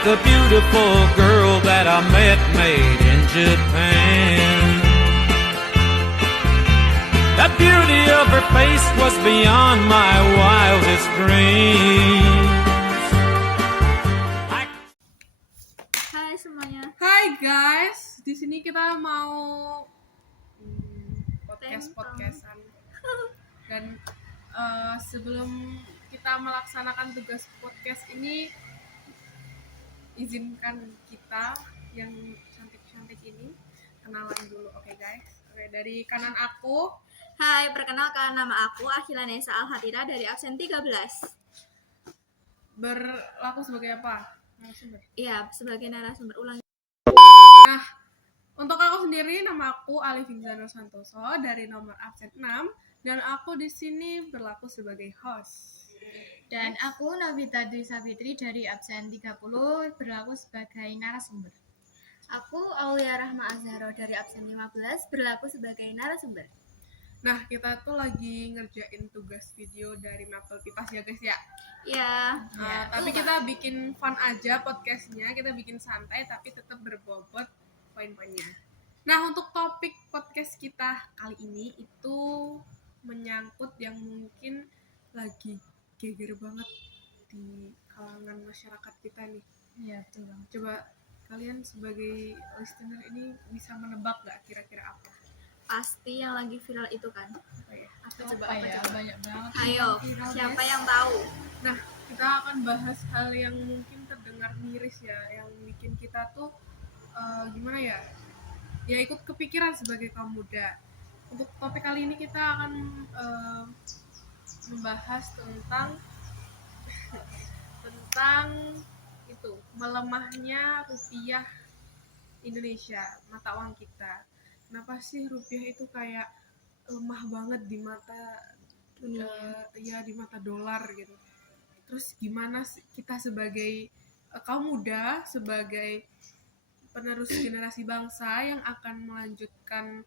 like a beautiful girl that I met made in Japan. The beauty of her face was beyond my wildest dreams. Hai semuanya. Hai guys, di sini kita mau podcastan. Dan sebelum kita melaksanakan tugas podcast ini, izinkan kita yang cantik-cantik ini kenalan dulu, oke guys? Oke, dari kanan aku. Hai, perkenalkan nama aku Akhilanesa Alhatira dari absen 13. Berlaku sebagai apa? Narasumber. Iya, sebagai narasumber ulang. Nah, untuk aku sendiri, nama aku Alif Inzano Santoso dari nomor absen 6 dan aku di sini berlaku sebagai host. Dan aku Nabita Dwi Sabitri dari absen 30 berlaku sebagai narasumber. Aku Aulia Rahma Azharo dari absen 15 berlaku sebagai narasumber. Nah, kita tuh lagi ngerjain tugas video dari Mapel Pipas ya guys ya. Iya. Tapi kita bikin fun aja podcastnya, kita bikin santai tapi tetap berbobot poin-poinnya. Nah, untuk topik podcast kita kali ini itu menyangkut yang mungkin lagi geger banget di kalangan masyarakat kita nih. Iya, betul banget. Coba kalian sebagai listener ini bisa menebak gak kira-kira apa? Pasti yang lagi viral itu kan. Apa ya? Apa Apa ya? Banyak banget. Ayo, siapa yang tahu? Nah, kita akan bahas hal yang mungkin terdengar miris ya, yang bikin kita tuh gimana ya? Ya ikut kepikiran sebagai kaum muda. Untuk topik kali ini kita akan membahas tentang itu melemahnya rupiah Indonesia, mata uang kita. Kenapa sih rupiah itu kayak lemah banget di mata dunia, di mata dolar gitu. Terus gimana kita sebagai kaum muda, sebagai penerus generasi bangsa yang akan melanjutkan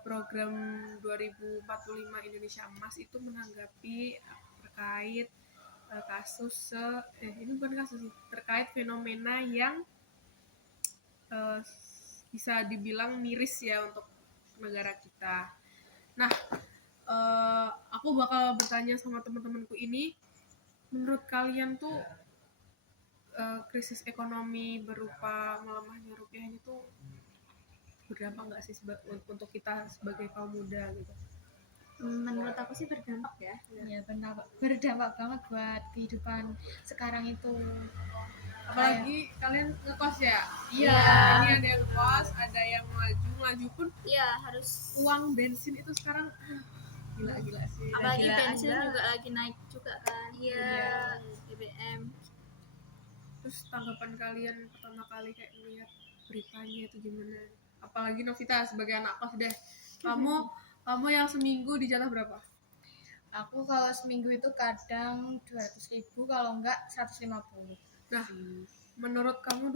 program 2045 Indonesia Emas itu menanggapi terkait terkait fenomena yang bisa dibilang miris ya untuk negara kita. Nah, aku bakal bertanya sama teman-temanku ini, menurut kalian tuh krisis ekonomi berupa melemahnya rupiah ini tuh berdampak nggak sih untuk kita sebagai kaum muda gitu? Menurut aku sih berdampak ya. Ya, berdampak banget buat kehidupan sekarang itu. Apalagi kalian ngekos ya? Iya. Ini ada yang ngekos, ada yang maju pun. Iya, harus. Uang bensin itu sekarang gila sih. Apalagi Gila bensin aja. juga lagi naik juga kan. Iya. BBM. Terus tanggapan kalian pertama kali kayak melihat beritanya itu gimana? Apalagi Novita sebagai anak kos deh. Kamu yang seminggu di jatah berapa? Aku kalau seminggu itu kadang 200.000, kalau enggak 150. Nah, menurut kamu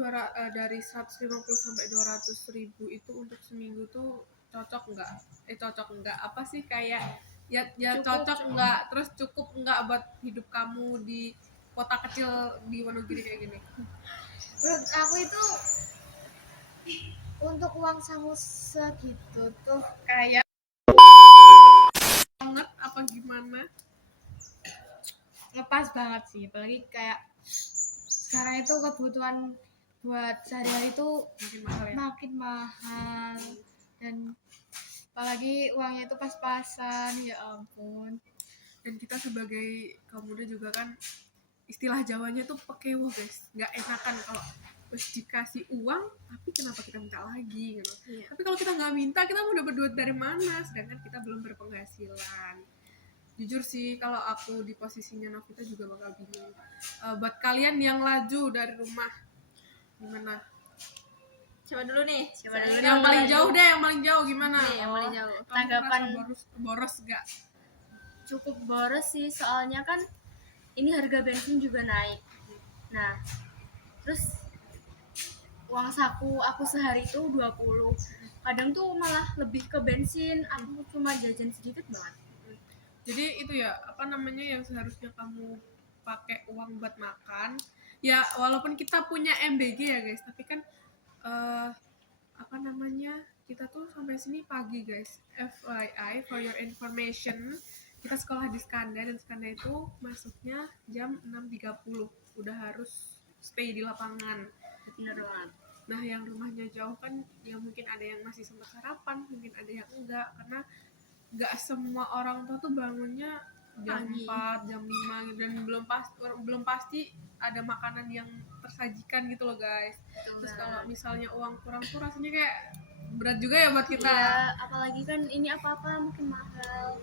dari 150 sampai 200.000 itu untuk seminggu tuh cocok nggak? Apa sih kayak ya cocok nggak? Terus cukup nggak buat hidup kamu di kota kecil di Wonogiri kayak gini? Menurut aku itu untuk uang saku segitu tuh kayak Banget apa gimana? ngepas banget sih, apalagi kayak sekarang itu kebutuhan buat sehari-hari itu makin mahal dan apalagi uangnya itu pas-pasan, ya ampun. Dan kita sebagai kaum muda juga kan istilah Jawanya tuh pekewo guys, nggak enakan kalau terus dikasih uang tapi kenapa kita minta lagi gitu. Tapi kalau kita nggak minta, kita mau dapat duit dari mana, sedangkan kita belum berpenghasilan. Jujur sih kalau aku di posisinya Novita juga bakal bingung. Buat kalian yang laju dari rumah gimana? Coba dulu nih. Yang paling jauh deh, yang paling jauh gimana? Nih, yang paling jauh. Kamu Tanggapan merasa boros gak? Cukup boros sih, soalnya kan ini harga bensin juga naik. Nah, terus uang saku aku sehari itu 20. Kadang tuh malah lebih ke bensin, aku cuma jajan sedikit banget. Jadi itu ya, yang seharusnya kamu pakai uang buat makan, Ya walaupun kita punya MBG ya guys, tapi kan apa namanya, kita tuh sampai sini pagi guys. FYI for your information, kita sekolah di Skanda, dan Skanda itu masuknya jam 6.30, udah harus stay di lapangan. Bener banget. Nah yang rumahnya jauh kan ya mungkin ada yang masih sempat sarapan, mungkin ada yang enggak, karena enggak semua orang tua tuh bangunnya jam Pagi. 4, jam 5 gitu, dan belum pasti ada makanan yang tersajikan gitu loh guys. Terus kalau misalnya uang kurang tuh rasanya kayak berat juga ya buat kita. Ya, apalagi kan ini apa-apa mungkin mahal.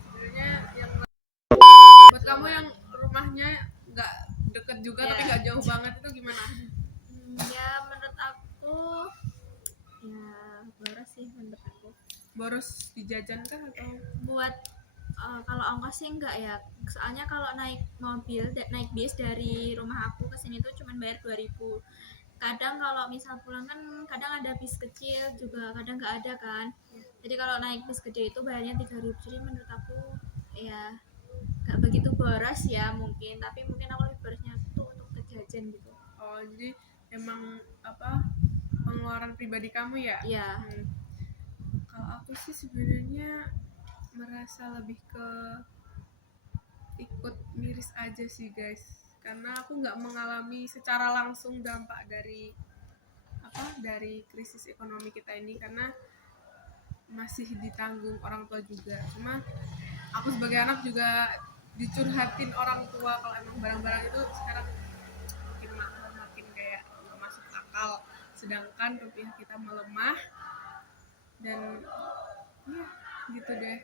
Sebenarnya yang buat kamu yang rumahnya nggak deket juga tapi nggak jauh banget itu gimana? Ya menurut aku ya boros sih menurut aku. Boros di jajan kan atau Buat kalau ongkos sih enggak ya, soalnya kalau naik mobil naik bis dari rumah aku ke sini tuh cuma bayar 2.000. Kadang kalau misal pulang kan kadang ada bis kecil juga, kadang nggak ada kan. Jadi kalau naik bis gede itu bayarnya 3.000. Jadi menurut aku ya nggak begitu boros ya mungkin, tapi mungkin aku lebih borosnya tuh untuk ke jajan gitu. oh jadi emang apa pengeluaran pribadi kamu ya? Iya. Kalau aku sih sebenarnya merasa lebih ke ikut miris aja sih guys, karena aku nggak mengalami secara langsung dampak dari krisis ekonomi kita ini, karena masih ditanggung orang tua juga. Cuma aku sebagai anak juga dicurhatin orang tua kalau emang barang-barang itu sekarang makin mahal, makin kayak nggak masuk akal, sedangkan rupiah kita melemah. Dan ya gitu deh.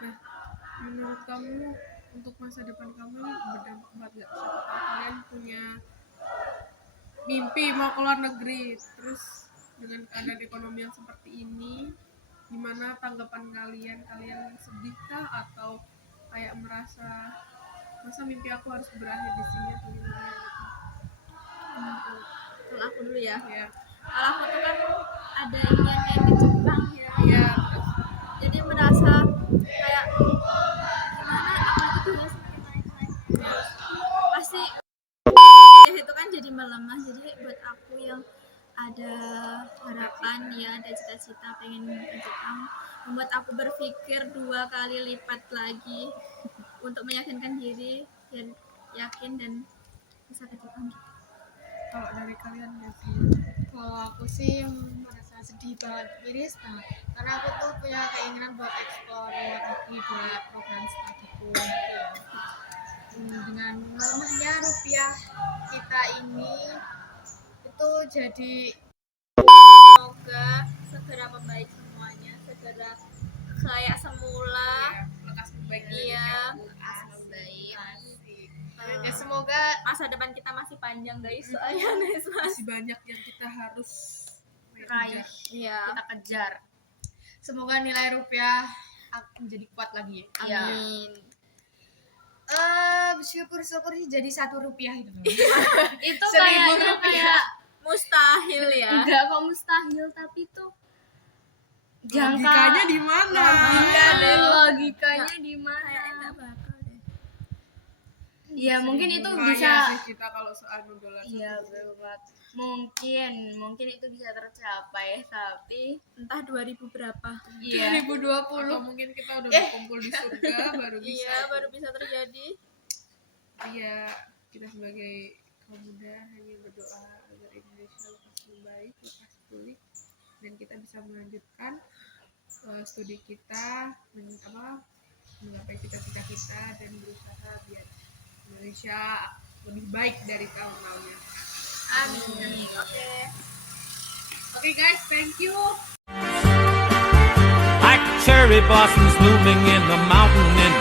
Nah menurut kamu untuk masa depan kamu ini berdampak banget gak? Siapa tahu kalian punya mimpi mau ke luar negeri, terus dengan keadaan ekonomi yang seperti ini, gimana tanggapan kalian? Kalian sedihkah atau kayak merasa masa mimpi aku harus berakhir di sini atau gimana gitu? Kalau aku dulu ya. Ya, Kalau aku tuh kan ada impian kayak ke Jepang ya. ya, Jadi merasa kayak gimana apalagi dunia semakin naik-naik. Pasti ya itu kan jadi melemah. Jadi buat aku yang ada harapan ya, ada cita-cita pengen ke Jepang, membuat aku berpikir 2 kali lipat lagi untuk meyakinkan diri dan yakin dan bisa ke Jepang gitu. kalau dari kalian ya sih. Kalau aku sih merasa sedih banget, miris banget, karena aku tuh punya keinginan buat explore luar negeri buat program studiku nanti ya. Dengan melemahnya rupiah kita ini itu jadi Semoga segera membaik semuanya, segera kayak semula. Lekas membaik dari Iya, rupiah. membaik. ya semoga Masa depan kita masih panjang guys, soalnya guys Masih banyak yang kita harus raih, Iya. kita kejar. Semoga nilai rupiah akan menjadi kuat lagi. Amin. Syukur-syukur sih jadi 1 rupiah itu. Itu 1.000 kayaknya rupiah. kayak mustahil ya. Enggak kok mustahil, tapi tuh Logikanya di mana? logikanya di mana? Kayaknya nggak bakal deh. Ya mungkin itu Kaya bisa. sih kita kalau soal dolar. Iya berat. Mungkin itu bisa tercapai, tapi Entah 2000 berapa. iya. 2020 atau mungkin kita udah berkumpul di surga baru bisa. Iya, baru bisa terjadi. Iya, kita sebagai kaum muda hanya berdoa agar Indonesia lekas membaik, lekas pulih, dan kita bisa melanjutkan studi kita, menggapai cita-cita kita dan berusaha biar Indonesia lebih baik dari tahun-tahunnya. Amin. Oke guys, thank you. Like cherry blossoms blooming in the mountain in